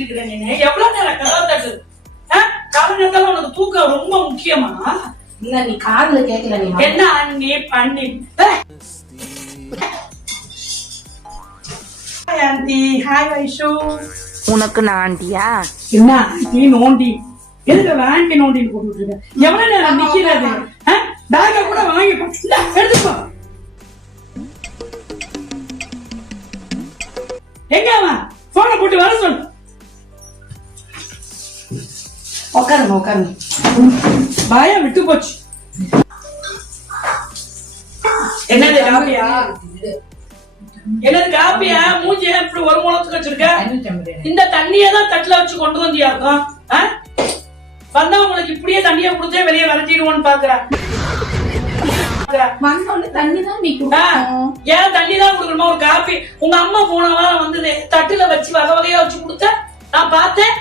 பண்ணிட்டு இருக்கிறேன். நீ எவ்வளவு நேரம் கதவை தட்டு? காலங்கத்தால உனக்கு தூக்கம் ரொம்ப முக்கியமா? இல்ல நீ காதுல கேட்கல. நீ என்ன அண்ணி பண்ணி ஆண்டி. ஹாய் வைஷு. உனக்கு நான் ஆண்டியா? என்ன ஆண்டி நோண்டி? எதுக்கு ஆண்டி நோண்டின்னு போட்டுட்டு இருக்க? எவ்வளவு நேரம் நிக்கிறது? பேக்க கூட வாங்கி எடுத்துக்கோ. எங்க அவன்? போனை போட்டு வர சொல்லு. உட்காருங்க உட்காருங்க. பயம் விட்டு போச்சு. என்னது காப்பியா? என்னது காப்பியா? மூஞ்சி எப்படி ஒரு முளத்துக்கு வச்சிருக்க? இந்த தண்ணியை தான் தட்டுல வச்சு கொண்டு வந்தியா இருக்கும். வந்தவங்களுக்கு இப்படியே தண்ணியை கொடுத்தே வெளியே விரட்டிடுவோன்னு பாக்குறேன். ஏன் தண்ணி தான் கொடுக்கணுமா? ஒரு காப்பி உங்க அம்மா போன வாரம் வந்தது தட்டுல வச்சு வகை வகையா வச்சு கொடுத்த நான் பார்த்தேன்.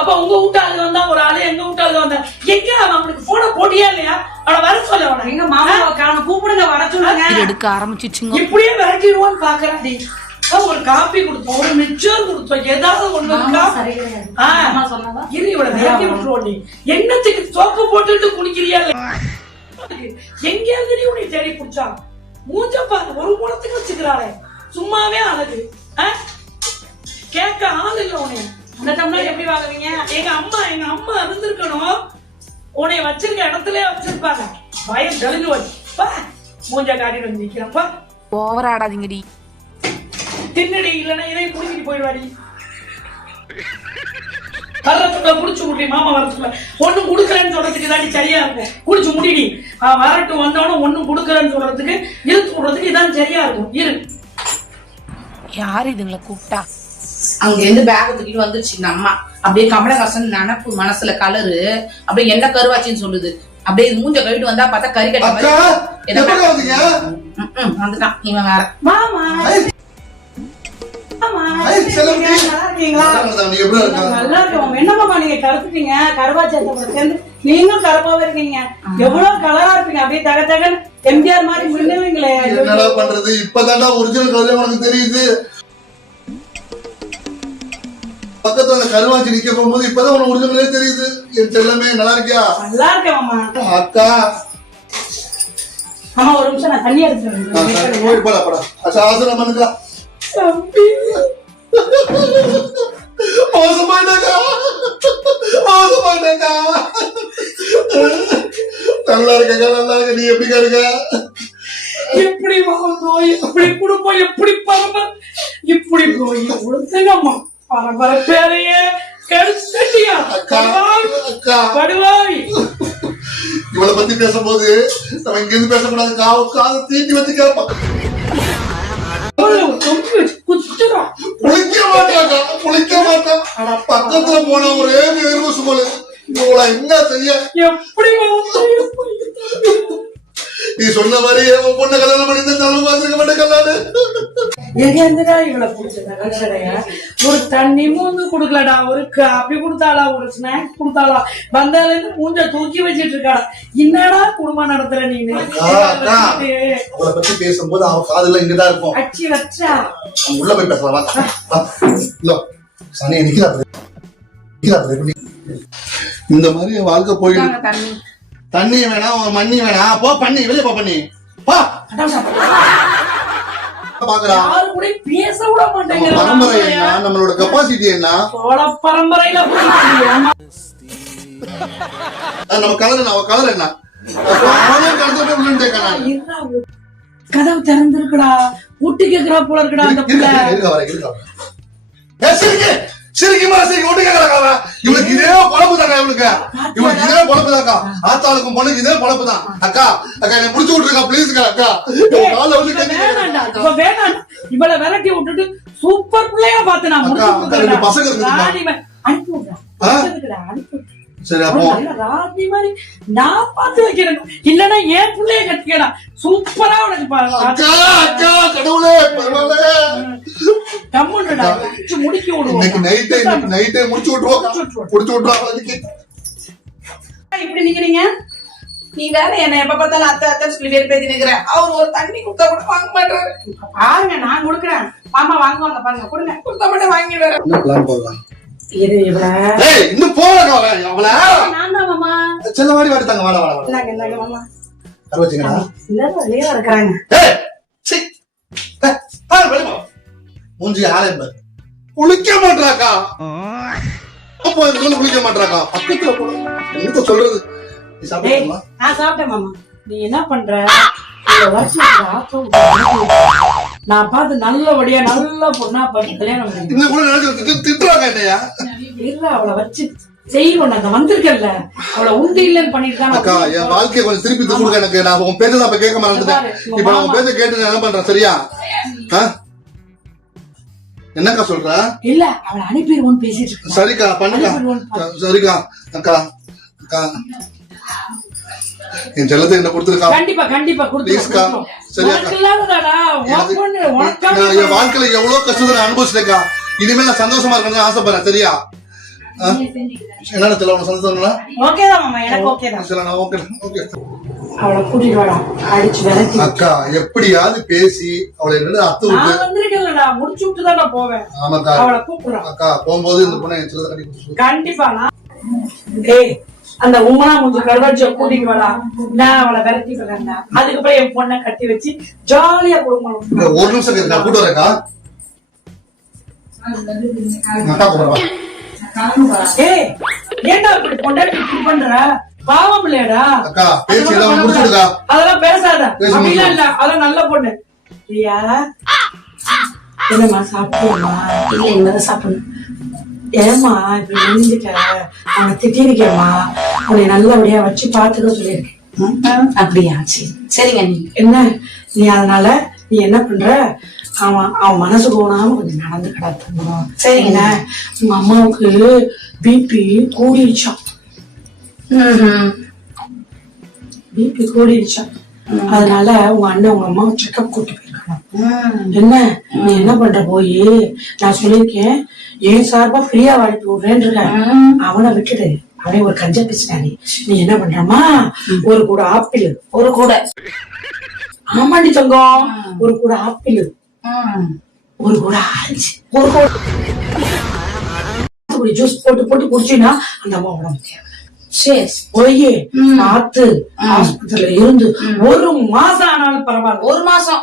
அப்ப உங்க வீட்டாளுங்க வந்தா ஒரு ஆளு, எங்க வீட்டாளுங்க வந்தா எங்க அவனுக்கு போன போட்டியா இல்லையா? அவனை வர சொல்ல. அவனை எங்க மாமா கூப்பிடுங்க, வர சொல்லுங்க. எடுக்க ஆரம்பிச்சிச்சுங்க. இப்படியே விரட்டிடுவோன்னு பாக்குறாடி. ஒரு காப்பி கொடுத்தோம், ஒரு மிச்சர் கொடுத்தோம், ஏதாவது ஒண்ணு விரட்டி விட்டுருவோம். நீ என்னத்துக்கு சோப்பு போட்டுட்டு குடிக்கிறியா? எங்கேயாவது உன்னை தேடி பிடிச்சா மூஞ்ச பாரு, ஒரு முளத்துக்கு வச்சுக்கிறாளே. சும்மாவே அழகு. கேட்க ஆளு இல்ல உன்னை. அந்த டம்ளர் எப்படி வாங்குவீங்க? எங்க அம்மா இருந்திருக்கணும். உன்னை வச்சிருக்க இடத்துல வச்சிருப்பாங்க. பயம் தெளிஞ்சு வச்சு மூஞ்ச காட்டிட்டு வந்து நிக்கிறப்பா. ஓவர் ஆடாதீங்கடி. தின்னடி, இல்லன்னா இதை குடிச்சிட்டு போயிடுவாடி. வரத்துக்குள்ள குடிச்சு முடி. மாமா வரத்துக்குள்ள ஒண்ணும் குடுக்கலன்னு சொல்றதுக்கு இதாண்டி சரியா இருக்கும். குடிச்சு முடிடி. வரட்டும் வந்தவனும் ஒண்ணும் குடுக்கலன்னு சொல்றதுக்கு இழுத்து விடுறதுக்கு இதான் சரியா இருக்கும். இரு. யாரு இதுங்களை கூப்பிட்டா? அங்க இருந்து பேக தூக்கிட்டு வந்துருச்சு அம்மா. அப்படியே கமலஹாசன் நினப்பு மனசுல கலரு அப்படியே என்ன கருவாச்சின்னு சொல்லுது. அப்படியே மூஞ்ச கழிட்டு வந்தா பார்த்தா கறி கட்ட வந்துட்டான் இவன் வேற. மாமா என்னமா நீங்க கருத்துட்டீங்க? கருவாச்சி சேர்ந்து நீங்களும் கருப்பாவே இருக்கீங்க. எவ்வளவு கலரா இருப்பீங்க. அப்படியே தக தகன் எம்ஜிஆர் மாதிரி முன்னுவீங்களே. என்னடா பண்றது? இப்பதான்டா ஒரிஜினல் கலரே உனக்கு தெரியுது. பக்கத்துல கருவாச்சி நிக்க போகும்போது இப்பதான் உனக்கு ஒரிஜினலே தெரியுது. என் செல்லமே நல்லா இருக்கியா? நல்லா இருக்கேன் மாமா. அக்கா அம்மா ஒரு நிமிஷம் நான் தண்ணி எடுத்துட்டு போடா போடா. ஆசனம் பண்ணுக்கா. மோசமாயிட்டாக்கா, மோசமாயிட்டாக்கா. நல்லா இருக்கா? நல்லா இருக்க. நீ எப்படிக்கா இருக்க? எப்படி நோய், எப்படி குடும்பம், எப்படி பரம்பரை, இப்படி நோய் ஒழுங்கம்மா பரம்பரை பேரையே கெடுத்துட்டியா? படுவாய். இவளை பத்தி பேசும்போது நம்ம இங்க இருந்து பேசக்கூடாது. காது தீட்டி வச்சு கேட்பான். குளிக்க மாட்டான். பக்கத்துல போன ஒரே நேர்வசு போல இவளை என்ன செய்ய? எப்படி நீ சொன்ன மாதிரி பொண்ணை கல்யாணம் பண்ணி பார்த்துருக்க மாட்டேன். கல்யாணம் எங்கடா இவளை பிடிச்ச ஒரு தண்ணி மூந்து குடுக்கலடா, ஒரு காப்பி கொடுத்தாளா, ஒரு ஸ்நாக்ஸ் கொடுத்தாளா, வந்தால இருந்து மூஞ்ச தூக்கி வச்சிட்டு இருக்காடா. என்னடா குடும்பம் நடத்துற நீனு? அவளை பத்தி பேசும்போது அவன் காதுல இங்கதான் இருக்கும். அச்சி வச்சா உள்ள போய் பேசலாம். சனி நிக்கிறாரு. இந்த மாதிரி வாழ்க்கை போயிடு. தண்ணி வேணாம், மண்ணி வேணாம். போ பண்ணி வெளியே போ. பண்ணி பா. பேச விட மாட்டேங்க. பரம்பரை என்ன, நம்மளோட கெப்பாசிட்டி என்ன? பரம்பரையில நம்ம கலர் என்ன, கலர் என்ன? கதவு திறந்திருக்கடா. ஊட்டி கேக்குறா போல இருக்கடா அந்த புள்ள. இவளுக்கு இதே பொழப்பு தாக்கா. இவளுக்கு இதே பொழப்பு தாக்கா. ஆத்தாளுக்கும் பொண்ணுக்கு இதே பொழப்பு தான். அக்கா அக்கா என்ன புடிச்சு விட்டுருக்கா பிளீஸ் அக்கா. வேணாம் இவளை விரட்டி விட்டுட்டு சூப்பர் பிள்ளையா பார்த்து நான் பசங்க அனுப்பி விடுறேன். சரி அப்போ ராணி மாதிரி நான் பார்த்து வைக்கிறேன். இல்லன்னா ஏன் பிள்ளைய கட்டிக்கடா. சூப்பரா உனக்கு கடவுளே முடிக்க விடுவோம். நைட்டே முடிச்சு விட்டுருவோம். முடிச்சு விட்டுருவோம். இப்படி நிக்கிறீங்க? நீ வேற என்ன எப்ப பார்த்தாலும் அத்தை அத்தை சொல்லி வேறு பேசி நிக்கிற. அவர் ஒரு தண்ணி குடுத்தா கூட வாங்க மாட்டாரு. பாருங்க நான் கொடுக்குறேன். மாமா வாங்குவாங்க பாருங்க. கொடுங்க. குடுத்தா மட்டும் வாங்கிடுவாரு. பிளான் போடலாம். இரு இவள ஏய் இன்னும் போறக்கா அவள நான் தான் மாமா. செல்ல வாடி வாடிட்டாங்க வாடா வாடா வாடா இந்தாங்க இந்தாங்க மாமா. கருவச்சிங்கடா எல்லாரும் வெளியே இருக்கிறாங்க. ஏய் சீ பாரு வெளிய போ மூஞ்சி ஆளே பாரு குளிக்க மாட்டறாக்கா அப்போ இதுல குளிக்க மாட்டறாக்கா பக்கத்துல போற என்ன சொல்றது நீ சாப்பிடுமா நான் சாப்பிட்டேன் மாமா. நீ என்ன பண்ற? இந்த வருஷம் ஆத்தம் நான் பார்த்து நல்லபடியா நல்ல பொண்ணா பார்த்து கல்யாணம் பண்ணி இன்னும் கூட நினைச்சு திட்டுறாங்க என்னையா இல்ல அவளை வச்சு செய்வோம். அங்க வந்திருக்கல அவளை உண்டு இல்லன்னு பண்ணிட்டு அக்கா தான் என் வாழ்க்கையை கொஞ்சம் திருப்பி கொடுங்க எனக்கு. நான் உன் பேச்சதான் இப்ப கேட்க மாட்டேன். இப்ப நான் உன் பேச்ச கேட்டு நான் என்ன பண்றேன் சரியா? என்னக்கா சொல்ற? இல்ல அவளை அனுப்பிடுவோன்னு பேசிட்டு இருக்கேன். சரிக்கா பண்ணுக்கா. சரிக்கா அக்கா அக்கா என் செல்லத்தை என்ன கொடுத்துருக்கா? கண்டிப்பா கண்டிப்பா ப்ளீஸ்க்கா. சரியா என் வாழ்க்கையில எவ்வளவு கஷ்டத்தை நான் அனுபவிச்சிட்டேக்கா. இனிமே நான் சந்தோஷமா இருக்கணும்னு ஆசைப்படுறேன் சரியா? என்னன்னு தெரியல உனக்கு சந்தோஷம்? ஓகேதான் மாமா எனக்கு ஓகேதான். சரி நான் ஓகே ஓகே. அவளை கூட்டிட்டு வாடா அடிச்சு விரட்டி. அக்கா எப்படியாவது பேசி அவளை என்ன அத்து விட்டு நான் வந்திருக்கேன்லடா முடிச்சு விட்டு தான் நான் போவேன். ஆமாக்கா அவளை கூப்பிடுறான். அக்கா போகும்போது இந்த பொண்ணை என் செல்லத்தை கட்டி கொடுத்து கண்டிப்பா நான் ஏய் அந்த உமனா முஞ்சு கருவாச்சிய கூட்டிட்டு வாடா. நான் அவளை விரட்டி விடுறேன். அதுக்கப்புறம் என் பொண்ணை கட்டி வச்சு ஜாலியா குடும்பம். ஒரு நிமிஷம் இருக்கு, நான் கூட்டு வரேன்க்கா. அக்கா கூப்பிடுறா. ஏய் ஏன்டா இப்படி பொண்டாட்டி இப்படி பண்ற? பாவம் இல்லையாடா? அக்கா பேசி எல்லாம் முடிச்சுடுக்கா. அதெல்லாம் பேசாத. பேச அப்படிலாம் இல்ல, அதெல்லாம் நல்ல பொண்ணு. ஐயா என்னம்மா சாப்பிடுமா? இல்ல இனிமேதான் சாப்பிடணும். ஏமா இப்படி எழுந்துட்ட? அவனை திட்டிருக்கேம்மா. உன்னை நல்லபடியா வச்சு பாத்துக்க சொல்லியிருக்கேன். அப்படியா? சரி சரிங்க. நீ என்ன நீ அதனால நீ என்ன பண்ற? அவன் மனசு போனாம கொஞ்சம் நடந்து கிடத்தணும். சரிங்க. உங்க அம்மாவுக்கு பிபி கூடிடுச்சான். பிபி கூடிடுச்சான். அதனால உங்க அண்ணன் உங்க அம்மாவை செக்அப் கூட்டு போயிருக்காங்க. என்ன நீ என்ன பண்ற? போய் நான் சொல்லியிருக்கேன் என் சார்பா ஃப்ரீயா வாடிட்டு விடுறேன்னு இருக்கேன். அவனை விட்டுடு. அவனே ஒரு கஞ்சா பிசினாரி. நீ என்ன பண்றமா? ஒரு கூட ஆப்பிள், ஒரு கூட ஆமாண்டி தங்கம், ஒரு கூட ஆப்பிள், ஒரு கூட ஆரஞ்சு, ஒரு கூட ஜூஸ் போட்டு போட்டு குடிச்சினா அந்த அம்மா உடம்பு தேவை. சரி போய் பார்த்து ஆஸ்பத்திரியில இருந்து ஒரு மாசம் ஆனாலும் பரவாயில்ல. ஒரு மாசம்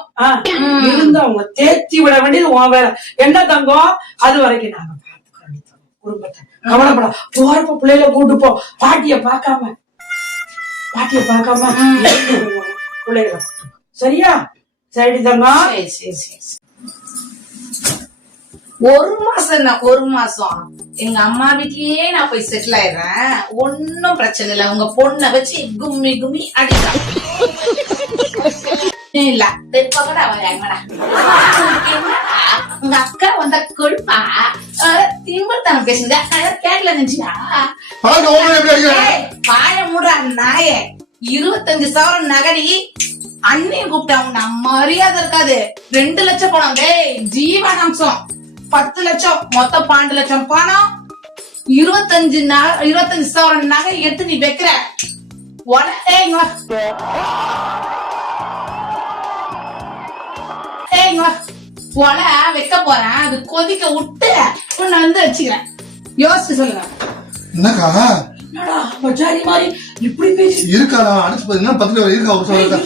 இருந்து அவங்க தேத்தி விட வேண்டியது உன் வேலை. என்ன தங்கம்? அது வரைக்கும் நாங்க பாத்துக்கிறோம் குடும்பத்தை. கவலைப்பட போறப்ப பிள்ளைல கூட்டு போ. பாட்டிய பாக்காம பிள்ளைகளை சரியா? சரி தங்கம். சரி சரி. ஒரு மாசம் தான், ஒரு மாசம் எங்க அம்மா வீட்லயே நான் போய் செட்டில் ஆயிடுறேன். ஒன்னும் பிரச்சனை இல்ல. உங்க பொண்ணை வச்சு கும்மி கும்மி அடிக்கலாம். இல்ல இப்ப கூட உங்க அக்கா வந்த கொழுப்பா திம்பத்தனம் பேசுங்க. கேட்கல நினைச்சியா? வாழ மூடுற நாய 25,000 நகரி அண்ணியும் கூப்பிட்டாங்க. மரியாதை இருக்காது. 2 லட்சம் பணம். டேய் ஜீவனாம்சம் 10 லட்சம், மொத்தம் 12 லட்சம் பணம். 25,000 நகை எடுத்து நீ வைக்கிற ஒல வைக்க போறேன். அது கொதிக்க விட்டு உன்னை வந்து வச்சுக்கிறேன். யோசிச்சு சொல்லுங்க. என்னக்கா என்னடா பஜாரி மாதிரி இப்படி பேசி இருக்காடா? அடிச்சு பாத்தீங்கன்னா 10 இருக்கா? ஒரு சொல்லுங்க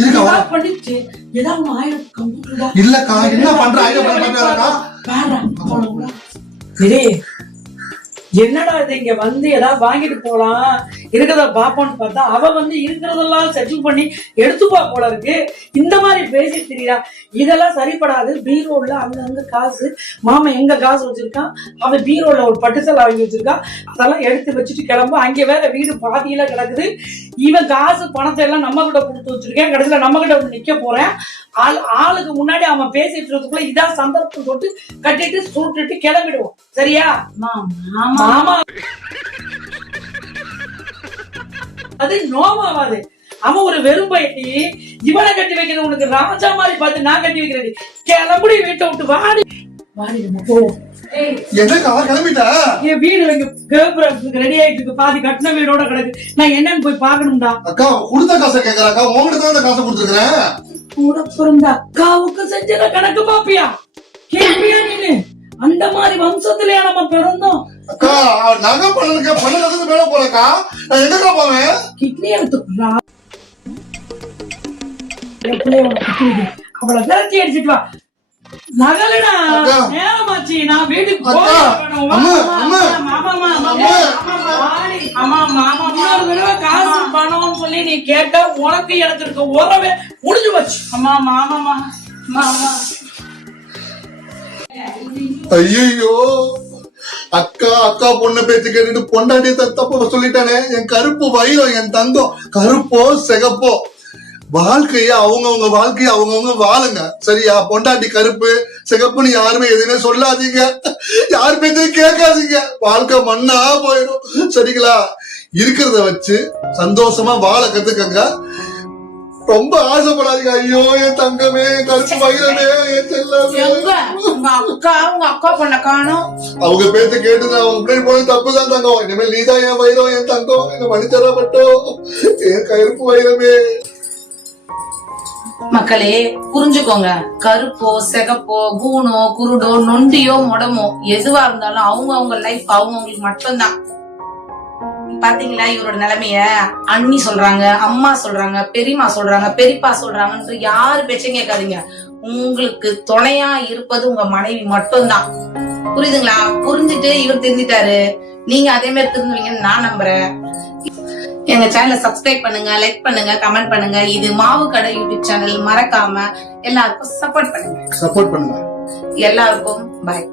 இருக்கா? பண்ணிச்சு ஏதாவது ஆயிரம் கம்ப்யூட்டரா இல்லக்கா. என்ன பண்ற? ஆயிரம் பண்றாக்கா. என்னடா இது? இங்க வந்து ஏதாவது வாங்கிட்டு போலாம் இருக்கிறத பாப்போன்னு பார்த்தா அவ வந்து இருக்கிறதெல்லாம் செட்டில் பண்ணி எடுத்துப்பா போல இருக்கு. இந்த மாதிரி பேசி தெரியா? இதெல்லாம் சரிப்படாது. பீரோல அங்க காசு, மாமா எங்க காசு வச்சிருக்கான். அவன் பீரோல ஒரு பட்டுசலை வாங்கி வச்சிருக்கான். அதெல்லாம் எடுத்து வச்சுட்டு கிளம்பு. அங்க வேற வீடு பாதியில கிடக்குது. இவன் காசு பணத்தை எல்லாம் நம்ம கிட்ட கொடுத்து வச்சிருக்கேன். கடைசியில நம்ம கிட்ட வந்து நிக்க போறேன். ஆளுக்கு முன்னாடி அவன் பேசிட்டு இருக்கிறதுக்குள்ள இதான் சந்தர்ப்பம் தொட்டு கட்டிட்டு சுட்டுட்டு கிளம்பிடுவோம். சரியா? மாமா அது நோமாவாது. அவன் ஒரு வெறும் பையட்டி. இவனை கட்டி வைக்கிறது உனக்கு ராஜா மாதிரி பார்த்து நான் கட்டி வைக்கிறேன். கிளம்புடி வீட்டை விட்டு வாடி வாடி நம்ம போவோம். கிளம்பிட்டா? என் வீடு ரெடி ஆயிட்டு இருக்கு. பாதி கட்டின வீடோட கிடக்கு. நான் என்னன்னு போய் பாக்கணும்டா. அக்கா கொடுத்த காசை கேக்குறாக்கா. உங்ககிட்ட தான் காசை கொடுத்துருக்கேன். கூட பிறந்த அக்காவுக்கு செஞ்சத கணக்கு பாப்பியா? கேப்பியா நீனு? அந்த மாதிரி வம்சத்திலேயே நம்ம பிறந்தோம். அக்கா நகை பண்ணதுக்கு மேல போலக்கா நான் எங்கக்கா போவேன்? கிட்னி எடுத்துக்குறா அவளை விரட்டி அடிச்சிட்டு வா. நகலடா அக்கா. நேரமாச்சு, நான் வீட்டுக்கு அக்கா. அம்மா, அம்மா. இன்னொரு தடவை காசு பணம்னு சொல்லி நீ கேட்ட உனக்கு எனக்கு இருக்க உறவே முடிஞ்சு போச்சு. அம்மா மாமாமா மாமா. ஐயோ அக்கா பொண்ணு பேச்சு கேட்டுட்டு பொண்டாட்டி தப்ப சொல்லிட்டானே. என் கருப்பு வைரம், என் தங்கம், கருப்போ சிகப்போ வாழ்க்கைய அவங்கவுங்க வாழ்க்கைய அவங்கவுங்க வாழுங்க, சரியா? பொண்டாட்டி கருப்பு சிகப்புன்னு யாருமே எதுவுமே சொல்லாதீங்க, யார் பேச்சையும் கேட்காதீங்க. வாழ்க்கை மண்ணா போயிடும், சரிங்களா? இருக்கிறத வச்சு சந்தோஷமா வாழ கத்துக்கங்க. ரொம்ப ஆசைப்படாதீங்க. ஐயோ என் தங்கமே, என் கருப்பு வைரமே, என் செல்லமே. உங்க அக்கா பொண்ண காணோம். அவங்க பேச்ச கேட்டு அவங்க முன்னாடி போய் தப்புதான் தங்கம். இனிமேல் நீதான் என் வைரம், என் தங்கம், என்ன மன்னிச்சரா மட்டும், என் கருப்பு வைரமே. மக்களே புரிஞ்சுக்கோங்க, கருப்போ சிகப்போ கூணோ குருடோ நொண்டியோ முடமோ எதுவா இருந்தாலும் அவங்க லைஃப் அவங்களுக்கு மட்டும்தான். பாத்தீங்களா இவரோட நிலைமைய? அண்ணி சொல்றாங்க, அம்மா சொல்றாங்க, பெரியம்மா சொல்றாங்க, பெரியப்பா சொல்றாங்கன்னு யாரு பேச்சையும் கேட்காதீங்க. உங்களுக்கு துணையா இருப்பது உங்க மனைவி மட்டும்தான். புரியுதுங்களா? புரிஞ்சுட்டு இவர் திருந்திட்டாரு, நீங்க அதே மாதிரி திருந்துவீங்கன்னு நான் நம்புறேன். எங்க சேனலை சப்ஸ்கிரைப் பண்ணுங்க, லைக் பண்ணுங்க, கமெண்ட் பண்ணுங்க. இது மாவு கடை யூடியூப் சேனல். மறக்காம எல்லாருக்கும் சப்போர்ட் பண்ணுங்க. சப்போர்ட் பண்ணுங்க. எல்லாருக்கும் பாய்.